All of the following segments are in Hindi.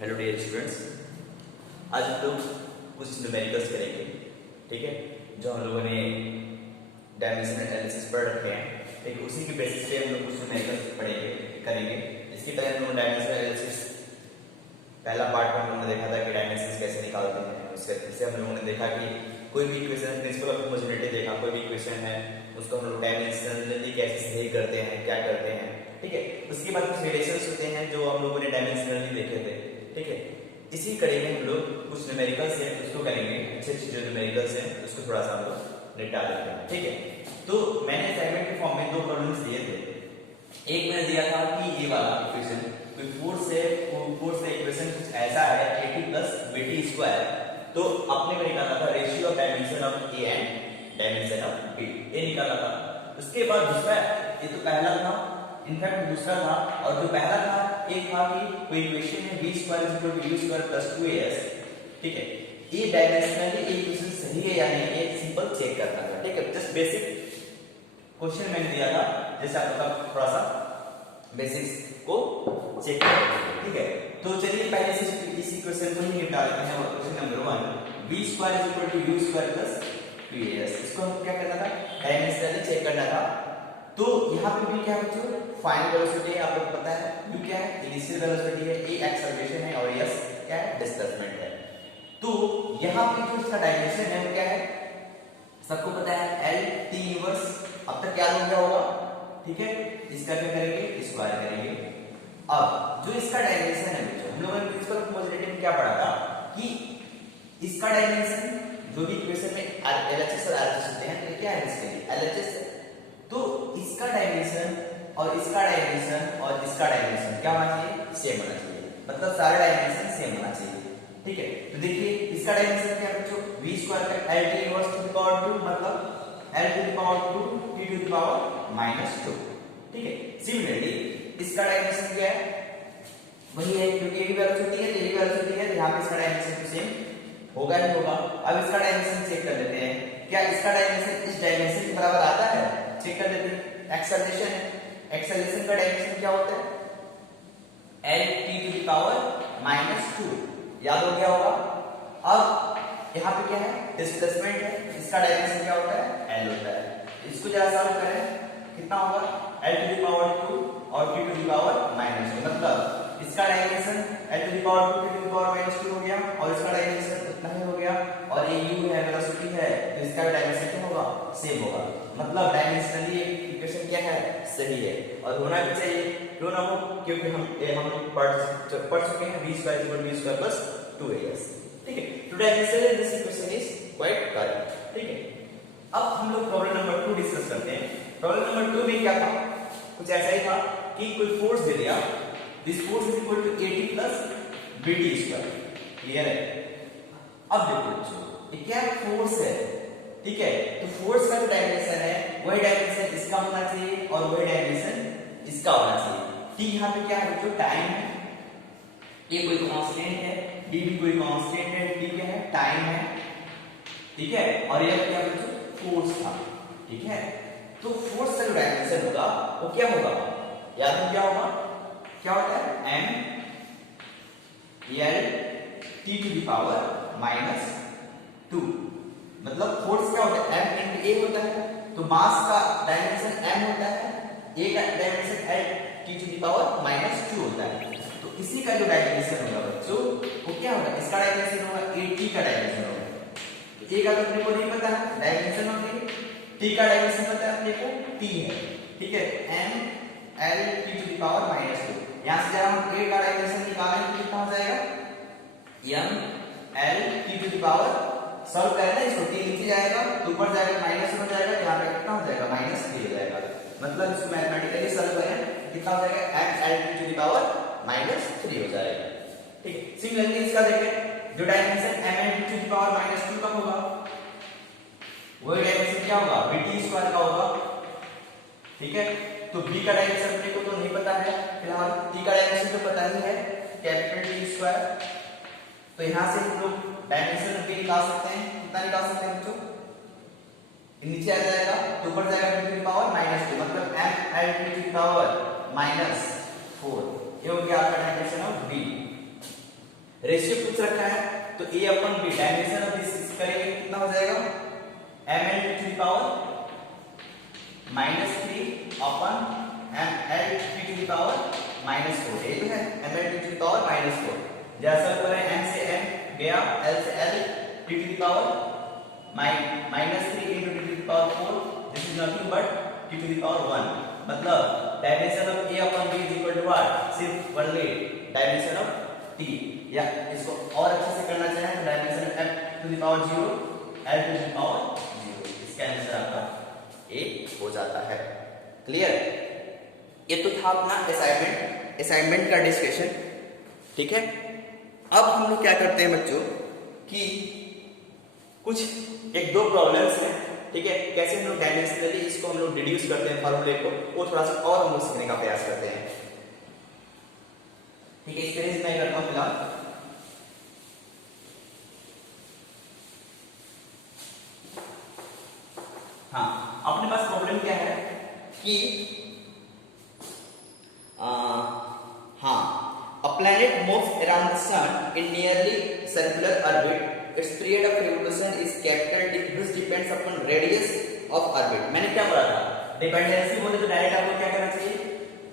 हेलो डियर स्टूडेंट्स, आज हम लोग कुछ न्यूमेरिकल्स करेंगे। ठीक है, जो हम लोगों ने डायमेंशन एनालिसिस पढ़ रखे हैं, ठीक है, उसी के बेसिस पे हम लोग कुछ न्यूमेरिकल्स करेंगे। इसके पहले हम लोग डायमेंशन एनालिसिस पहला पार्ट में हम लोगों ने देखा था कि डायमेंशंस कैसे निकालते हैं। उससे हम लोगों ने देखा कि कोई भी इक्वेशन, प्रिंसिपल ऑफ होमोजेनिटी देखा, कोई भी इक्वेशन है उसको हम लोग डायमेंशनली कैसे सही करते हैं, क्या करते हैं। ठीक है, उसके बाद कुछ रिलेशंस होते हैं जो हम लोगों ने डायमेंशनली देखे थे। ठीक है, इसी कड़ी में हम लोग कुछ न्यूमेरिकल्स हैं उसको करेंगे। अच्छे जो न्यूमेरिकल्स हैं उसको थोड़ा सा हम लोग निपटा लेते हैं। ठीक है, तो मैंने असाइनमेंट के फॉर्म में दो प्रॉब्लम्स दिए थे। एक मैंने दिया था कि ये वाला इक्वेशन कोई फोर्स से इक्वेशन कुछ ऐसा है AT प्लस BT स्क्वायर, तो अपने को निकालना था ratio of dimension of A and dimension of B, ये निकालना था। उसके बाद दूसरा, ये तो पहला था, इनफैक्ट दूसरा था, और जो पहला था एक था कि कोई इक्वेशन है B square is equal to U square plus 2AS। ठीक है, ये डायमेंशनली इक्वेशन सही है या नहीं, ये सिंपल चेक करना था। ठीक है, जस्ट बेसिक क्वेश्चन मैंने दिया था, जैसे आपका थोड़ा सा बेसिक्स को चेक करें। ठीक है, तो चलिए पहले से इस इक्वेशन को ही निकाल लेते हैं। Question number 1, B square is equal to U square plus 2AS। इसको हम क्या करना था, डायमेंशनली चेक करना था। तो यहाँ पे भी क्या है बच्चों, फाइनल वेलोसिटी है, आपको पता है। U क्या है, इनिशियल वेलोसिटी है, A एक्सेलरेशन है, और S क्या है, डिस्प्लेसमेंट है। तो यहाँ पे जो इसका डायमेंशन है वो क्या है, सबको पता है, LT इनवर्स। अब तक क्या हो गया होगा। ठीक है, इसका क्या करेंगे, स्क्वायर करेंगे। अब जो इसका डायमेंशन है बच्चों, हम लोगों ने प्रिंसिपल ऑफ होमोजेनिटी में क्या पढ़ा था कि इसका डायमेंशन जो भी इक्वेशन में LHS और RHS होते हैं, तो क्या है इसके लिए LHS है। तो इसका डायमेंशन और इसका डायमेंशन और इसका डायमेंशन क्या होना चाहिए, सेम होना चाहिए। मतलब सारे डायमेंशन सेम होना चाहिए। ठीक है, तो देखिए इसका डायमेंशन क्या है बच्चों, V स्क्वायर का LT inverse to the power 2, मतलब L to the power 2 T to the power -2। ठीक है, सिमिलरली इसका डायमेंशन क्या है, वही है, क्योंकि ये भी वेलोसिटी है, ये भी वेलोसिटी है, तो यहां पे इसका डायमेंशन तो सेम होगा ही होगा। अब इसका डायमेंशन चेक कर लेते हैं, क्या इसका डायमेंशन इस डायमेंशन के बराबर आता है, चेक कर लेते हैं। एक्सेलरेशन है, एक्सेलरेशन का डायमेंशन क्या होता है, L T to the power -2, याद हो गया होगा। अब यहाँ पे क्या है, डिस्प्लेसमेंट है, इसका डायमेंशन क्या होता है, L होता है। इसको जरा सॉल्व करें, कितना होगा, L टू द पावर 2 और T टू द पावर -2, मतलब इसका dimension L to the power 2 T to the power -2 हो गया, और इसका डायमेंशन इतना ही हो गया, और ये U है, वेलोसिटी है, तो इसका डायमेंशन क्या होगा, सेम होगा। मतलब डायमेंशनली इक्वेशन क्या है, सही है, और होना भी चाहिए, क्यों ना हो, क्योंकि हम लोग पढ़ चुके हैं B square equal to U square plus 2AS। ठीक है, तो dimensionally this equation is quite correct. ठीक है, अब हम लोग प्रॉब्लम नंबर 2 डिस्कस करते हैं। प्रॉब्लम नंबर 2 में क्या था, कुछ ऐसा ही था कि कोई फोर्स दे दिया, this force is equal to AT plus BT square. Clear है। अब देखो बच्चों, ये क्या फोर्स है। ठीक है, तो फोर्स का जो डायमेंशन है वही डायमेंशन इसका होना चाहिए और वही डायमेंशन इसका होना चाहिए। ठीक, यहाँ पे क्या है बच्चों, टाइम है, ये कोई कांस्टेंट है, D भी कोई कांस्टेंट है, T क्या है, टाइम है। ठीक है, और ये क्या बच्चों, फोर्स था। ठीक है, तो फोर्स का जो डायमेंशन होगा वो क्या होगा, याद में क्या होगा, क्या होता है, M L T to the power -2। मतलब फोर्स क्या होता है, M into A होता है, तो मास का डायमेंशन M होता है, A का dimension L T to the power -2 होता है। तो इसी का जो डायमेंशन होगा बच्चों वो क्या होगा, इसका डायमेंशन होगा AT का डायमेंशन होगा। A का तो अपने को नहीं पता है, डायमेंशन ऑफ A, T का डायमेंशन पता है अपने को, T है। ठीक है, M L T to the power -2। यहां से जब हम A का डायमेंशन निकालेंगे तो कितना हो जाएगा, M L T to the power, solve करना इसको, T नीचे जाएगा तो ऊपर जाएगा, माइनस हो जाएगा, यहां पे कितना हो जाएगा, -3 हो जाएगा। मतलब इसको मैथमेटिकली सॉल्व करें कितना हो जाएगा, M L T to the power -3 हो जाएगा। ठीक है, सिमिलरली इसका देखें, जो dimension M L T to the power -2 का होगा वही डायमेंशन क्या होगा, BT स्क्वायर का होगा। ठीक है, तो B का डायमेंशन अपने को तो नहीं पता है फिलहाल, T का डायमेंशन तो पता ही है, कैपिटल T स्क्वायर। तो यहां से हम लोग डायमेंशन B निकाल सकते हैं, कितना निकाल सकते हैं बच्चों, नीचे आ जाएगा तो ऊपर जाएगा T टू द पावर -2, मतलब M L T to the power -4, ये हो गया आपका डायमेंशन ऑफ B। रेशियो पूछ रखा है तो a अपन b डायमेंशन ऑफ दिस करेंगे कितना हो जाएगा ml टू द पावर -3 अपन ml टू द पावर -4 ये तो है ml टू द पावर -4 जैसा करें m से m गया l से l t to the power -3 into t to the power 4 this is nothing but t to the power 1 मतलब dimension of a upon b is equal to what सिर्फ only डायमेंशन ऑफ t या इसको और अच्छे से करना चाहें तो dimension of f to the power 0 l to the power 0 इसका आंसर आपका a हो जाता है। क्लियर? ये तो था अपना असाइनमेंट का डिस्कशन। ठीक है, अब हम लोग क्या करते हैं बच्चों कि कुछ एक दो प्रॉब्लम्स हैं। ठीक है, कैसे हम लोग डायमेंशनली इसको हम लोग डिड्यूस करते हैं फॉर्मूले को, वो थोड़ा सा और हम लोग सीखने का प्रयास करते हैं। ठीक है, इस तरह से मैं करता हूं फिलहाल। हाँ, अपने पास प्रॉब्लम क्या है कि हाँ, a planet moves around the sun in nearly circular orbit. Its period of revolution is capital D, which depends upon radius of orbit. मैंने क्या बोला था? डिपेंडेंसी बोले तो डायरेक्ट आपको क्या करना चाहिए?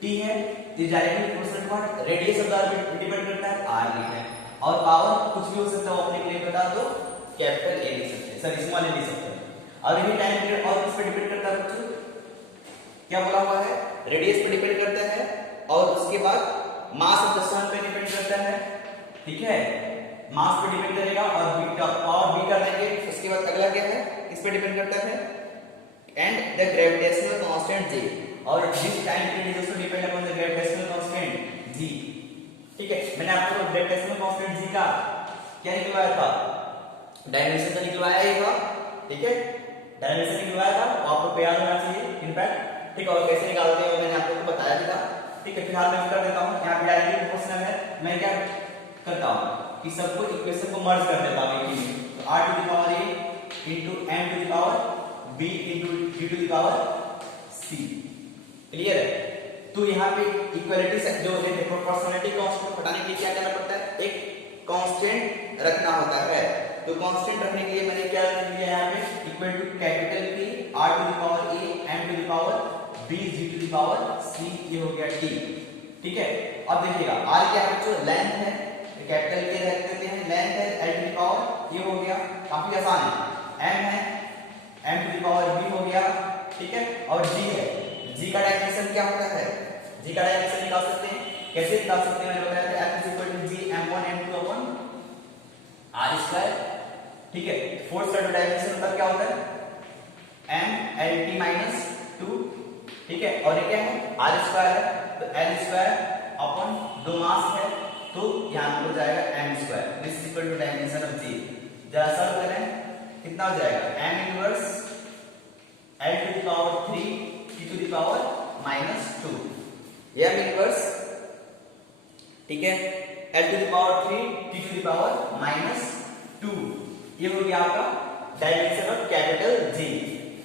T है, इस directly proportional to radius of the orbit depend करता है r है, और पावर कुछ भी हो सकता है वो अपने के लिए बता दो, कैपिटल A लिख सकते हैं, सर स्मॉल a लिख सकते हैं। और यही टाइम पीरियड और किस पे डिपेंड करता है बच्चों? क्या बोला हुआ है? रेडियस पे डिपेंड करता है, और उसके बाद मास ऑफ द सन पे डिपेंड करता है। ठीक है, मास पे डिपेंड करेगा और b कर देंगे। उसके बाद अगला क्या है, किस पे डिपेंड करता है? And the gravitational constant g, और this time period is also depend upon the gravitational constant g। ठीक है, मैंने आपको ग्रेविटेशनल कांस्टेंट g का क्या निकलवाया था? डायमेंशन तो निकलवाया ही था। ठीक है, डायमेंशन निकलवाया था, वो आपको याद होना चाहिए इनफैक्ट। ठीक है, और कैसे निकालते हैं मैंने आपको बताया भी था। ठीक है, फिलहाल मैं कर देता हूं, यहां पे डायरेक्टली प्रोपोर्शनल है, मैं क्या करता हूं कि सबको इक्वेशन को मर्ज कर देता हूं एक ही में। तो r to the power a into m to the power b into d to the power c। Clear है? तो यहां पे इक्वालिटी जो होते हैं प्रोपोर्शनलिटी कांस्टेंट हटाने के लिए क्या करना पड़ता है? एक कांस्टेंट रखना होता है। तो कांस्टेंट रखने के लिए मैंने क्या लिख दिया यहां पे? Equal to capital P r to the power a m to the power b g to the power c, ये हो गया t। ठीक है, अब देखिएगा r क्या है जो लेंथ है, कैपिटल के रख देते हैं, लेंथ है l टू द पावर, ये हो गया, काफी आसान है। m है m to the power b हो गया। ठीक है, और g है, g का डायमेंशन क्या होता है? g का डायमेंशन निकाल सकते हैं, कैसे निकाल सकते हैं? मैंने बताया था f g m1 m2 r square. ठीक है, फोर्स का डायमेंशन मतलब क्या होता है? m lt -2। ठीक है, और ये क्या है? r स्क्वायर है, तो l स्क्वायर अपन दो मास है तो यहां पे हो जाएगा m square. This is equal to dimension of g। जरा सॉल्व करें, कितना हो जाएगा? m inverse l to the power 3 t to the power -2 m inverse. ठीक है, l to the power 3 t to the power -2, ये हो गया आपका डायमेंशन ऑफ कैपिटल G।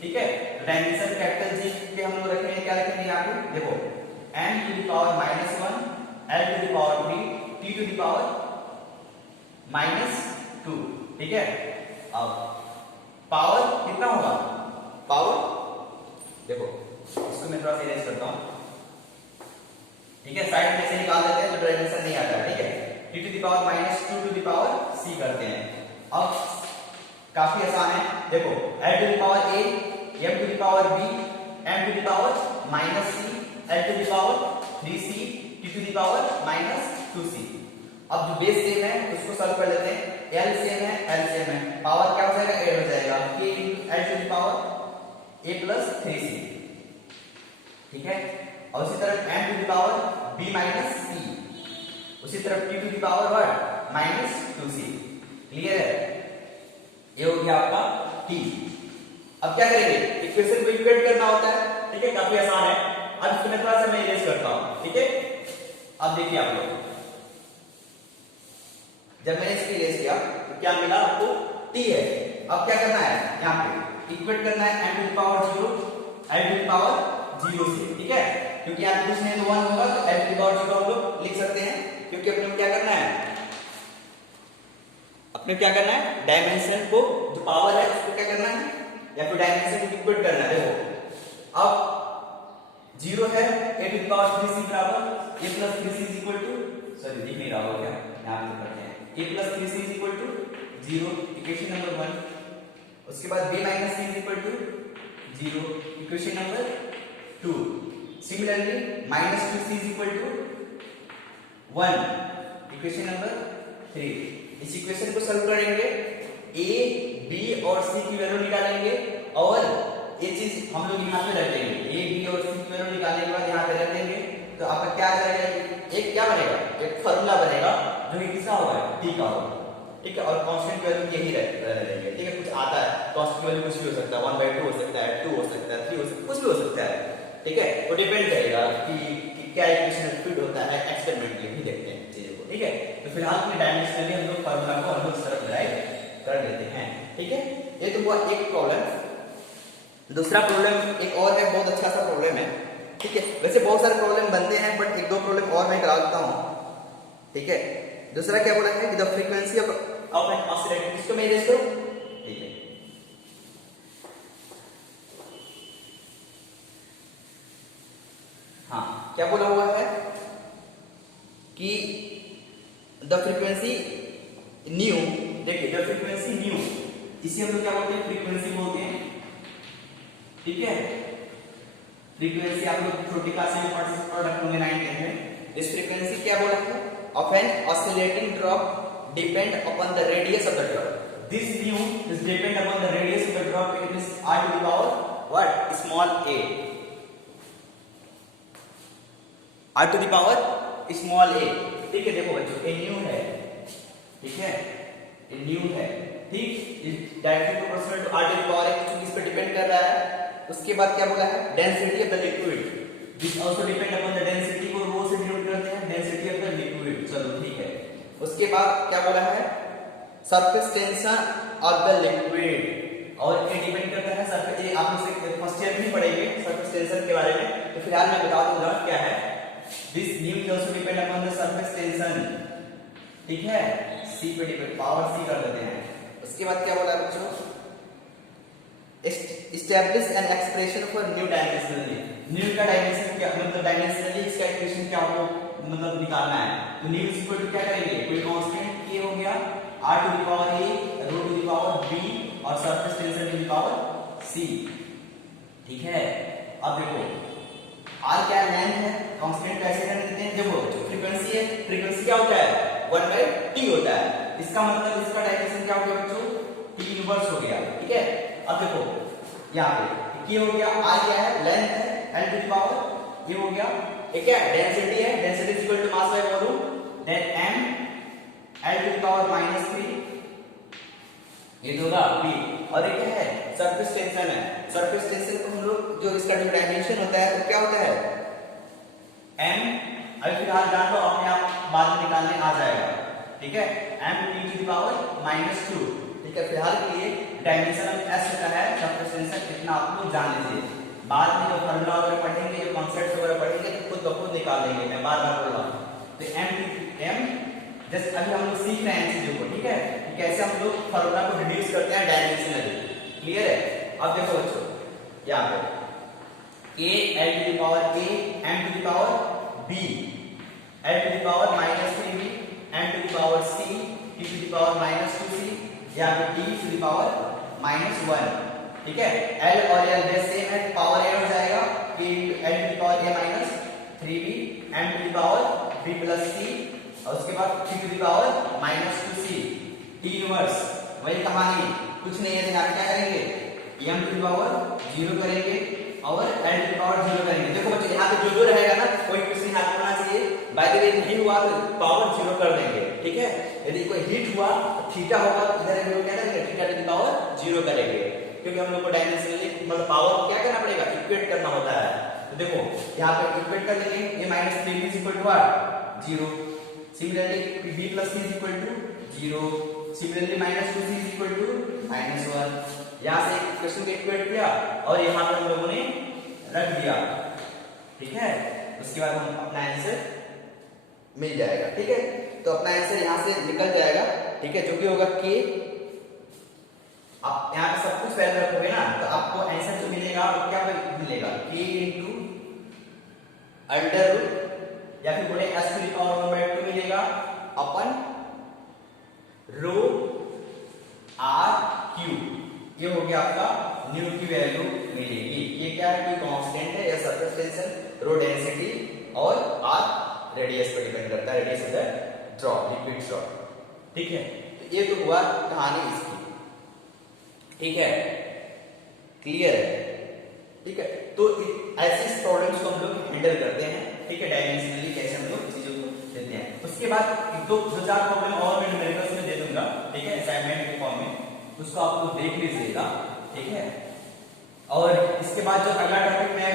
ठीक है, डायमेंशन कैपिटल G के हम लोग रखेंगे, क्या रखेंगे यहां पे? देखो m to the power -1 l to the power 3 t to the power -2। ठीक है, अब पावर कितना होगा? पावर देखो, इसको मैं थोड़ा सा इरेज करता हूं। ठीक है, साइड में से निकाल देते हैं तो डायमेंशन नहीं आता। ठीक है, t to the power -2 to the power c करते हैं। अब काफी आसान है, देखो l to the power a m to the power b m to the power -c l to the power 3c t to the power -2c। अब जो बेस सेम है उसको सॉल्व कर लेते हैं। l सेम है, l सेम है, पावर क्या हो जाएगा? a हो जाएगा, k l to the power a + 3c। ठीक है, और उसी तरफ m to the power b - c, उसी तरफ t to the power -2c। Clear है? ये हो गया आपका t। अब क्या करेंगे? इक्वेशन को इक्वेट करना होता है। ठीक है, काफी आसान है। अब इसको मैं थोड़ा सा मैं इरेज करता हूं। ठीक है, अब देखिए आप लोग, जब मैंने इसको इरेज किया तो क्या मिला आपको? t है। अब क्या करना है? यहां पे इक्वेट करना है m to the power 0 l to the power 0 से। ठीक है, क्योंकि यहां कुछ नहीं तो 1 होगा, तो l टू द पावर 0 हम लोग लिख सकते हैं, क्योंकि अपने को क्या करना है? अपने क्या करना है, डायमेंशन को जो पावर है उसको क्या करना है, या फिर डायमेंशन को इक्वेट करना है। देखो अब 0 है, a to the power 3c बराबर a plus 3c is equal to, sorry दिख नहीं रहा होगा क्या, यहां पे पढ़ते हैं, a plus 3c is equal to 0, equation number 1। उसके बाद b minus c is equal to 0, equation number 2। Similarly minus 2c is equal to 1, equation number 3। इस इक्वेशन को सॉल्व करेंगे, a b और c की वैल्यू निकालेंगे और ये चीज हम लोग यहाँ पे रख देंगे, a b और c की वैल्यू निकालने के बाद यहाँ पे रख देंगे। तो आपका क्या आ जाएगा, एक क्या बनेगा, एक फार्मूला बनेगा जो कि किसका होगा, t का होगा, ठीक है। और कांस्टेंट वैल्यू यही रहने देंगे, ठीक है। कुछ आता है कांस्टेंट वैल्यू, कुछ भी हो सकता है, 1/2 हो सकता है, 2 हो सकता है, 3 हो सकता है, कुछ भी हो सकता है, ठीक है। वो डिपेंड करेगा कि क्या इक्वेशन फिट होता है, एक्सपेरिमेंटली भी देखते हैं चीजों को, ठीक है। तो फिलहाल में डायमेंशनली हम लोग फार्मूला को हम लोग सरल ड्राइव कर लेते हैं, ठीक है। ये तो हुआ एक प्रॉब्लम। दूसरा प्रॉब्लम एक और है, बहुत अच्छा सा प्रॉब्लम है, ठीक है। वैसे बहुत सारे प्रॉब्लम बनते हैं बट एक दो प्रॉब्लम और मैं करा देता हूं, ठीक है। दूसरा क्या बोला है कि the frequency of an oscillator, इसको मैं इरेज करूं, ठीक है। हाँ, क्या बोला हुआ है कि द फ्रीक्वेंसी न्यू, देखिए द फ्रीक्वेंसी न्यू, इसे हम लोग क्या बोलते हैं, फ्रीक्वेंसी बोलते हैं, ठीक है। फ्रीक्वेंसी आप लोग छोटी क्लास में प्रोडक्ट होंगे 9th में। इस फ्रीक्वेंसी क्या बोला है, of an oscillating drop depend upon the radius of the drop. This nu is depend upon the radius of the drop, it is r to the power what, small a, r to the power small a, ठीक है। देखो बच्चों ये न्यू है, ठीक है, ये न्यू है, ठीक, is directly proportional to r to the power a, इस पे डिपेंड कर रहा है। उसके बाद क्या बोला है, density of the liquid, this also depend upon the density, को रो से डिनोट करते हैं, डेंसिटी ऑफ द लिक्विड, चलो ठीक है। उसके बाद क्या बोला है, surface tension of the liquid, और ये डिपेंड करता है सरफेस, ये आप लोग से फर्स्ट ईयर में पढ़ेंगे सरफेस टेंशन के बारे में, तो फिलहाल मैं बता दूंगा क्या है। This nu is also depend upon the surface tension, ठीक है, c पे डिपेंड, पावर c कर देते हैं। उसके बाद क्या बोला बच्चों, establish an expression for new dimensionally, new का डायमेंशन क्या मतलब, डायमेंशनली इसका इक्वेशन क्या आपको मतलब निकालना है। तो न्यू इज इक्वल टू क्या करेंगे, कोई कांस्टेंट k हो गया, r to the power a, rho to the power b और surface tension to the power c, ठीक है। अब देखो r क्या लेंथ है, कांस्टेंट कैसे कर देते हैं, देखो जो फ्रीक्वेंसी है, फ्रीक्वेंसी क्या होता है, 1/t होता है, इसका मतलब इसका डायमेंशन क्या हो गया बच्चों, t इनवर्स हो गया, ठीक है। अब देखो यहाँ पे क्या हो गया, r क्या है, लेंथ है, l टू द पावर, ये हो गया, ये क्या है, डेंसिटी है, density is equal to mass by volume, then m l to the power -3, ये तो होगा p, और ये क्या है, सरफेस टेंशन है। सरफेस टेंशन को हम लोग जो इसका जो डायमेंशन होता है वो क्या होता है, m, अभी फिलहाल जान लो, अपने आप बाद में निकालने आ जाएगा, ठीक है, m t to the power -2, ठीक है। फिलहाल के लिए डायमेंशन ऑफ s होता है सरफेस टेंशन, इतना आप लोग जान लीजिए। बाद में जो फार्मूला वगैरह पढ़ेंगे, जो कॉन्सेप्ट्स वगैरह पढ़ेंगे तो खुद ब खुद निकाल लेंगे, मैं बार-बार बोल रहा हूं। तो m जस्ट अभी हम लोग सीख रहे हैं चीजों को, ठीक है, कि कैसे हम लोग फार्मूला को रिड्यूस करते हैं डायमेंशनली, क्लियर है। अब देखो बच्चों यहां पे a l to the power a, m to the power b, l to the power -3b, m to the power c, t to the power -2c, यहाँ पे t टू द पावर -1, ठीक है। l और l बेस सेम है, पावर a हो जाएगा, k l to the power a -3b, m to the power b plus c, और उसके बाद t to the power -2c, t inverse, वही कहानी, कुछ नहीं है, यहाँ क्या करेंगे, m टू द पावर 0 करेंगे और l टू द पावर 0 करेंगे। देखो बच्चों यहाँ पे जो रहेगा ना, कोई कुछ नहीं हाथ होना चाहिए, बाय द वे नहीं हुआ तो पावर 0 कर देंगे, ठीक है। यदि कोई हिट हुआ तो थीटा होगा, इधर हम लोग क्या करेंगे, थीटा टू द पावर 0 करेंगे, क्योंकि हम लोग को डायमेंशनली मतलब पावर क्या करना पड़ेगा, इक्वेट करना होता है। तो देखो यहाँ पे इक्वेट कर देंगे, ये -3b is equal to what, 0, similarly b plus c is equal to 0, similarly -2c is equal to -1, यहाँ से इक्वेशन को इक्वेट किया और यहाँ पर हम लोगों ने रख दिया, ठीक है। उसके बाद हम अपना आंसर मिल जाएगा, ठीक है। तो अपना आंसर यहाँ से निकल जाएगा। ठीक है, जो कि होगा k। आप यहाँ पे सब कुछ वैल्यू रखोगे ना तो आपको आंसर जो मिलेगा वो क्या मिलेगा, k इंटू अंडर रूट या फिर बोले s टू द पावर 1/2 मिलेगा अपन रो r क्यूब। ये हो गया आपका न्यू की वैल्यू मिलेगी। ये क्या है, कि कांस्टेंट है, या सरफेस टेंशन, रो डेंसिटी और r रेडियस पर डिपेंड करता है, radius of the drop, liquid drop. ठीक है, तो ये तो हुआ कहानी इसकी। ठीक है, क्लियर है? ठीक है, तो ऐसे प्रॉब्लम्स को हम लोग हैंडल करते हैं। ठीक है, डायमेंशनली कैसे हम लोग चीजों को देते हैं। उसके बाद दो चार प्रॉब्लम और मैं न्यूमेरिकल्स में दे दूंगा, ठीक है, असाइनमेंट के फॉर्म में, उसको आप लोग देख लीजिएगा। ठीक है, और इसके बाद जो अगला टॉपिक मैं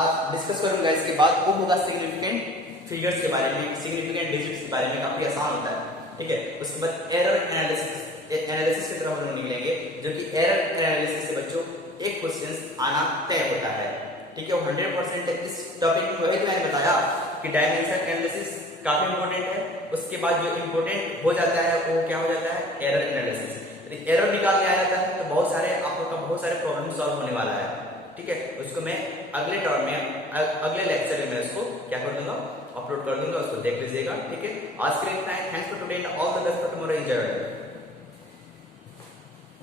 आज डिस्कस करूंगा इसके बाद वो होगा सिग्निफिकेंट फिगर्स के बारे में, सिग्निफिकेंट डिजिट्स के बारे में। काफी आसान होता है। ठीक है, उसके बाद एरर एनालिसिस की तरफ हम लोग निकलेंगे, जो कि एरर एनालिसिस से बच्चों एक क्वेश्चन आना तय होता है। ठीक है, वो 100% इस टॉपिक में वही मैंने बताया कि डायमेंशन एनालिसिस काफी इंपॉर्टेंट है। उसके बाद जो इंपॉर्टेंट हो जाता है वो क्या हो जाता है, एरर एनालिसिस। एरर निकालने आ जाता है तो बहुत सारे आपका बहुत सारे प्रॉब्लम सॉल्व होने वाला है। ठीक है, उसको मैं अगले टर्म में अगले लेक्चर में मैं उसको क्या कर दूंगा, अपलोड कर दूंगा, उसको देख लीजिएगा। ठीक है, आज के लिए इतना है। Thanks for today and all the best for tomorrow. Enjoy.